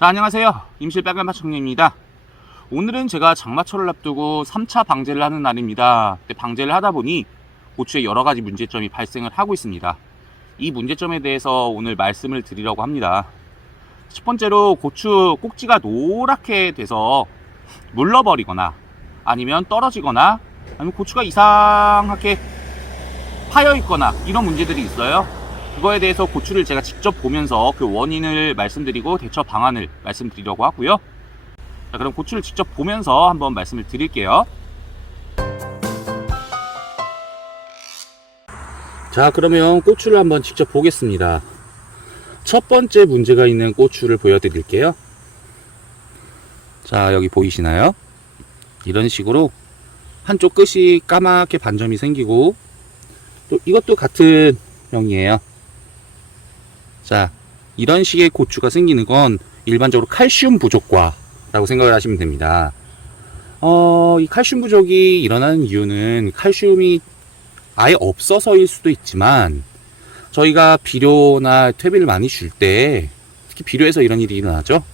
자, 안녕하세요. 임실 빨간마청입니다. 오늘은 제가 장마철을 앞두고 3차 방제를 하는 날입니다. 방제를 하다 보니 고추에 여러 가지 문제점이 발생을 하고 있습니다. 이 문제점에 대해서 오늘 말씀을 드리려고 합니다. 첫 번째로 고추 꼭지가 노랗게 돼서 물러버리거나 아니면 떨어지거나 아니면 고추가 이상하게 파여 있거나 이런 문제들이 있어요. 그거에 대해서 고추를 제가 직접 보면서 그 원인을 말씀드리고 대처 방안을 말씀드리려고 하고요. 자, 그럼 고추를 직접 보면서 한번 말씀을 드릴게요. 자, 그러면 고추를 한번 직접 보겠습니다. 첫 번째 문제가 있는 고추를 보여드릴게요. 자, 여기 보이시나요? 이런 식으로 한쪽 끝이 까맣게 반점이 생기고, 또 이것도 같은 형이에요. 자, 이런 식의 고추가 생기는 건 일반적으로 칼슘 부족과라고 생각을 하시면 됩니다. 이 칼슘 부족이 일어나는 이유는 칼슘이 아예 없어서일 수도 있지만, 저희가 비료나 퇴비를 많이 줄 때, 특히 비료에서 이런 일이 일어나죠.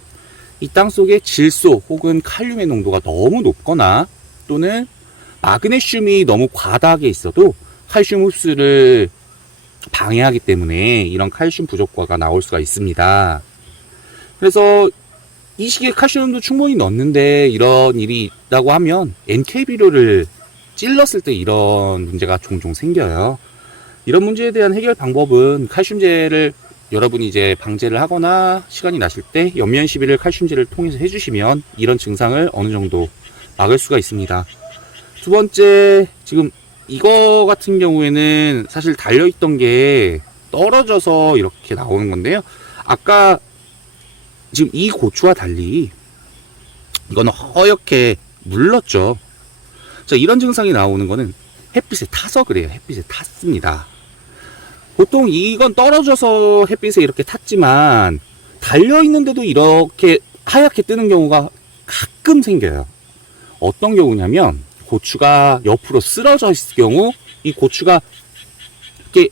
이 땅 속에 질소 혹은 칼륨의 농도가 너무 높거나 또는 마그네슘이 너무 과다하게 있어도 칼슘 흡수를 방해하기 때문에 이런 칼슘 부족과가 나올 수가 있습니다. 그래서 이 시기에 칼슘도 충분히 넣는데 이런 일이 있다고 하면 NK 비료를 찔렀을 때 이런 문제가 종종 생겨요. 이런 문제에 대한 해결 방법은 칼슘제를 여러분이 이제 방제를 하거나 시간이 나실 때 연면 시비를 칼슘제를 통해서 해주시면 이런 증상을 어느 정도 막을 수가 있습니다. 두 번째, 지금 이거 같은 경우에는 사실 달려있던 게 떨어져서 이렇게 나오는 건데요. 아까 지금 이 고추와 달리 이거는 허옇게 물렀죠. 자, 이런 증상이 나오는 거는 햇빛에 타서 그래요. 햇빛에 탔습니다. 보통 이건 떨어져서 햇빛에 이렇게 탔지만 달려있는데도 이렇게 하얗게 뜨는 경우가 가끔 생겨요. 어떤 경우냐면 고추가 옆으로 쓰러져 있을 경우 이 고추가 이렇게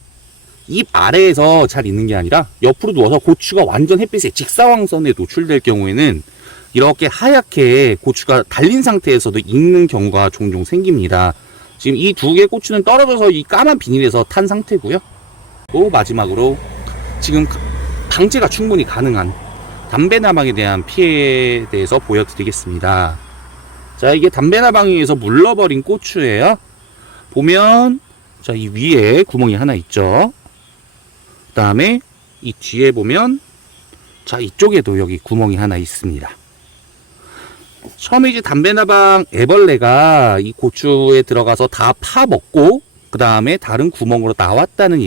잎 아래에서 잘 있는 게 아니라 옆으로 누워서 고추가 완전 햇빛에 직사광선에 노출될 경우에는 이렇게 하얗게 고추가 달린 상태에서도 익는 경우가 종종 생깁니다. 지금 이 두 개의 고추는 떨어져서 이 까만 비닐에서 탄 상태고요. 또 마지막으로 지금 방제가 충분히 가능한 담배나방에 대한 피해에 대해서 보여드리겠습니다. 자, 이게 담배나방에 의해서 물러버린 고추예요. 보면 자, 이 위에 구멍이 하나 있죠. 그 다음에 이 뒤에 보면 자, 이쪽에도 여기 구멍이 하나 있습니다. 처음에 이제 담배나방 애벌레가 이 고추에 들어가서 다 파먹고 그 다음에 다른 구멍으로 나왔다는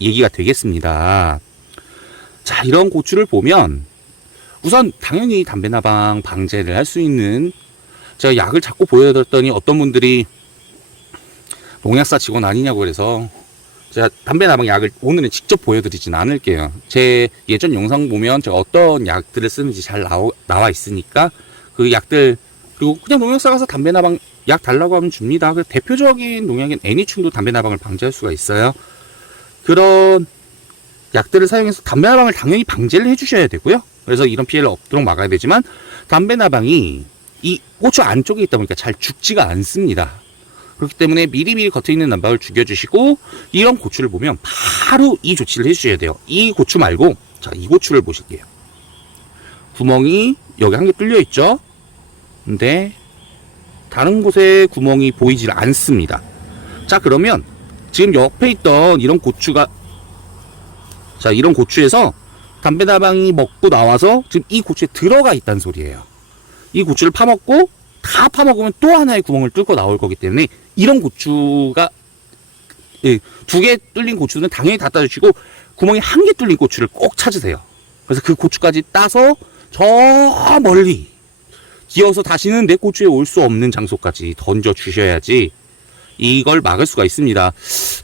얘기가 되겠습니다. 자, 이런 고추를 보면 우선 당연히 담배나방 방제를 할 수 있는, 제가 약을 자꾸 보여드렸더니 어떤 분들이 농약사 직원 아니냐고 그래서 제가 담배나방 약을 오늘은 직접 보여드리진 않을게요. 제 예전 영상 보면 제가 어떤 약들을 쓰는지 잘 나와 있으니까 그 약들, 그리고 그냥 농약사 가서 담배나방 약 달라고 하면 줍니다. 대표적인 농약인 애니충도 담배나방을 방지할 수가 있어요. 그런 약들을 사용해서 담배나방을 당연히 방제를 해주셔야 되고요. 그래서 이런 피해를 없도록 막아야 되지만 담배나방이 이 고추 안쪽에 있다 보니까 잘 죽지가 않습니다. 그렇기 때문에 미리미리 겉에 있는 나방을 죽여주시고, 이런 고추를 보면 바로 이 조치를 해주셔야 돼요. 이 고추 말고 자, 이 고추를 보실게요. 구멍이 여기 한 개 뚫려 있죠. 근데 다른 곳에 구멍이 보이질 않습니다. 자, 그러면 지금 옆에 있던 이런 고추가, 자, 이런 고추에서 담배나방이 먹고 나와서 지금 이 고추에 들어가 있다는 소리예요. 이 고추를 파먹고 다 파먹으면 또 하나의 구멍을 뚫고 나올 거기 때문에 이런 고추가, 두 개 뚫린 고추는 당연히 다 따주시고 구멍이 한 개 뚫린 고추를 꼭 찾으세요. 그래서 그 고추까지 따서 저 멀리 기어서 다시는 내 고추에 올 수 없는 장소까지 던져 주셔야지 이걸 막을 수가 있습니다.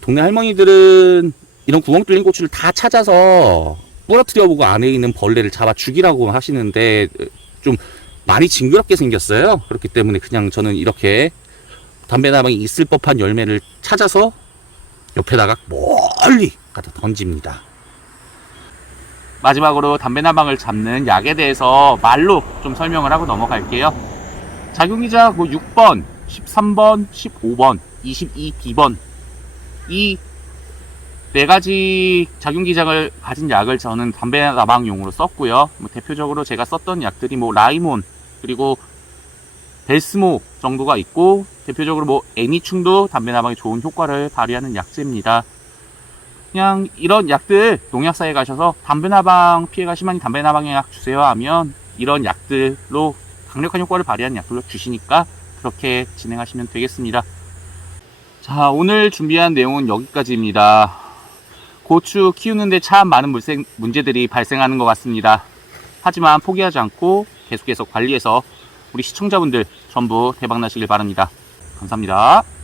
동네 할머니들은 이런 구멍 뚫린 고추를 다 찾아서 부러뜨려보고 안에 있는 벌레를 잡아 죽이라고 하시는데 좀 많이 징그럽게 생겼어요. 그렇기 때문에 그냥 저는 이렇게 담배나방이 있을 법한 열매를 찾아서 옆에다가 멀리 갖다 던집니다. 마지막으로 담배나방을 잡는 약에 대해서 말로 좀 설명을 하고 넘어갈게요. 작용기자 6번, 13번, 15번, 22B번 이 4가지 작용기장을 가진 약을 저는 담배나방용으로 썼고요. 대표적으로 제가 썼던 약들이 라이몬 그리고 벨스모 정도가 있고, 대표적으로 애니충도 담배나방에 좋은 효과를 발휘하는 약재입니다. 그냥 이런 약들 농약사에 가셔서 담배나방 피해가 심하니 담배나방의 약 주세요 하면 이런 약들로 강력한 효과를 발휘하는 약들로 주시니까 그렇게 진행하시면 되겠습니다. 자, 오늘 준비한 내용은 여기까지입니다. 고추 키우는데 참 많은 문제들이 발생하는 것 같습니다. 하지만 포기하지 않고 계속해서 관리해서 우리 시청자분들 전부 대박나시길 바랍니다. 감사합니다.